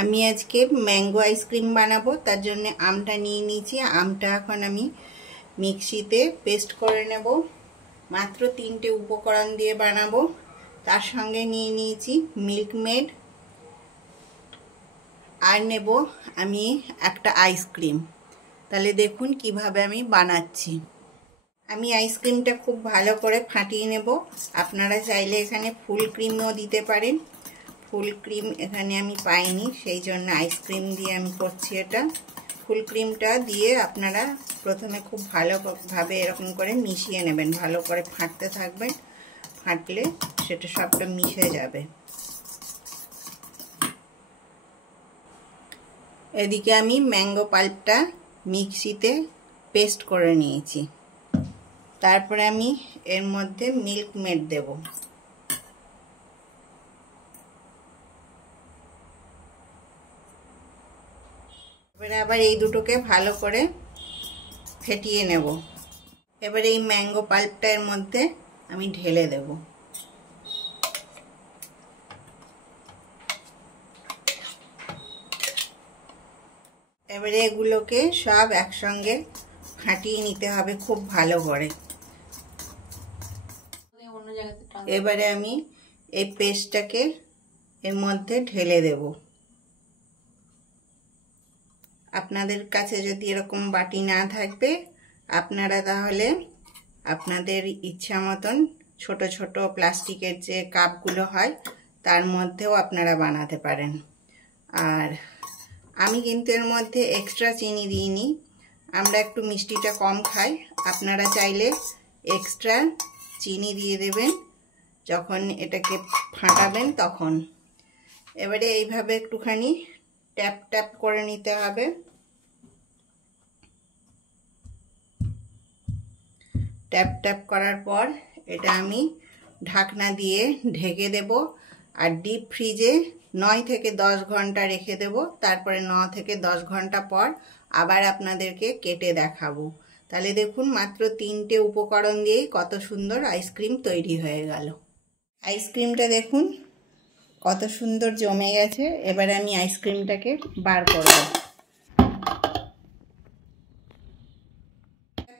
আমি আজকে mango ice cream বানাবো, তার জন্য আমটা নিয়ে নিয়েছি। আমটা এখন আমি মিক্সিতে পেস্ট করে নেব। মাত্র 3টে উপকরণ দিয়ে বানাবো। তার সঙ্গে নিয়ে নিয়েছি মিল্ক মেড, আর নেব আমি একটা আইসক্রিম। তাহলে দেখুন কিভাবে আমি বানাচ্ছি। আমি আইসক্রিমটা খুব ভালো করে ফাটিয়ে নেব। আপনারা চাইলে এখানে ফুল ক্রিমও দিতে পারেন। ফুল ক্রিম এখানে আমি পাইনি, সেই জন্য আইসক্রিম দিয়ে আমি করছি এটা। ফুল ক্রিমটা দিয়ে আপনারা প্রথমে খুব ভালোভাবে এরকম করে মিশিয়ে নেবেন, ভালো করে ফাটতে থাকবেন। ফাটলে সেটা সবটা মিশে যাবে। এদিকে আমি ম্যাঙ্গো পাল্পটা মিক্সিতে পেস্ট করে নিয়েছি। তারপরে আমি এর মধ্যে মিল্ক মেড দেব। এবারে আবার এই দুটোকে ভালো করে ফেটিয়ে নেব। এবারে এই ম্যাঙ্গো পাল্পটা এর মধ্যে আমি ঢেলে দেব। এবারে এগুলোকে সব একসঙ্গে ফাটিয়ে নিতে হবে খুব ভালো করে। এবারে আমি এই পেস্টটাকে এর মধ্যে ঢেলে দেব। আপনাদের কাছে যদি এরকম বাটি না থাকবে, আপনারা তাহলে আপনাদের ইচ্ছা মতন ছোট ছোট প্লাস্টিকের যে কাপগুলো হয় তার মধ্যেও আপনারা বানাতে পারেন। আর আমি কিন্তু এর মধ্যে এক্সট্রা চিনি দিইনি, আমরা একটু মিষ্টিটা কম খাই। আপনারা চাইলে এক্সট্রা চিনি দিয়ে দেবেন যখন এটাকে ফাটাবেন তখন। এবারে এইভাবে একটুখানি ট্যাপ ট্যাপ করে নিতে হবে। ট্যাপ ট্যাপ করার পর এটা আমি ঢাকনা দিয়ে ঢেকে দেব। আর ডিপ ফ্রিজে 9 থেকে 10 ঘন্টা রেখে দেব। তারপরে 9 থেকে 10 ঘন্টা পর আবার আপনাদেরকে কেটে দেখাবো। তাহলে দেখুন মাত্র 3টে উপকরণ দিয়েই কত সুন্দর আইসক্রিম তৈরি হয়ে গেল। আইসক্রিমটা দেখুন কত সুন্দর জমে গেছে। এবারে আমি আইসক্রিমটাকে বার করব।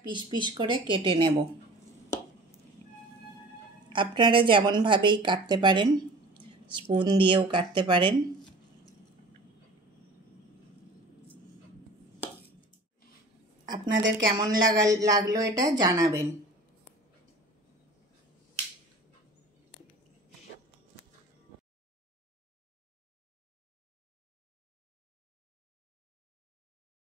পিস পিস করে কেটে নেব। আপনারা যেমনভাবেই কাটতে পারেন, স্পুন দিয়েও কাটতে পারেন। আপনাদের কেমন লাগলো এটা জানাবেন।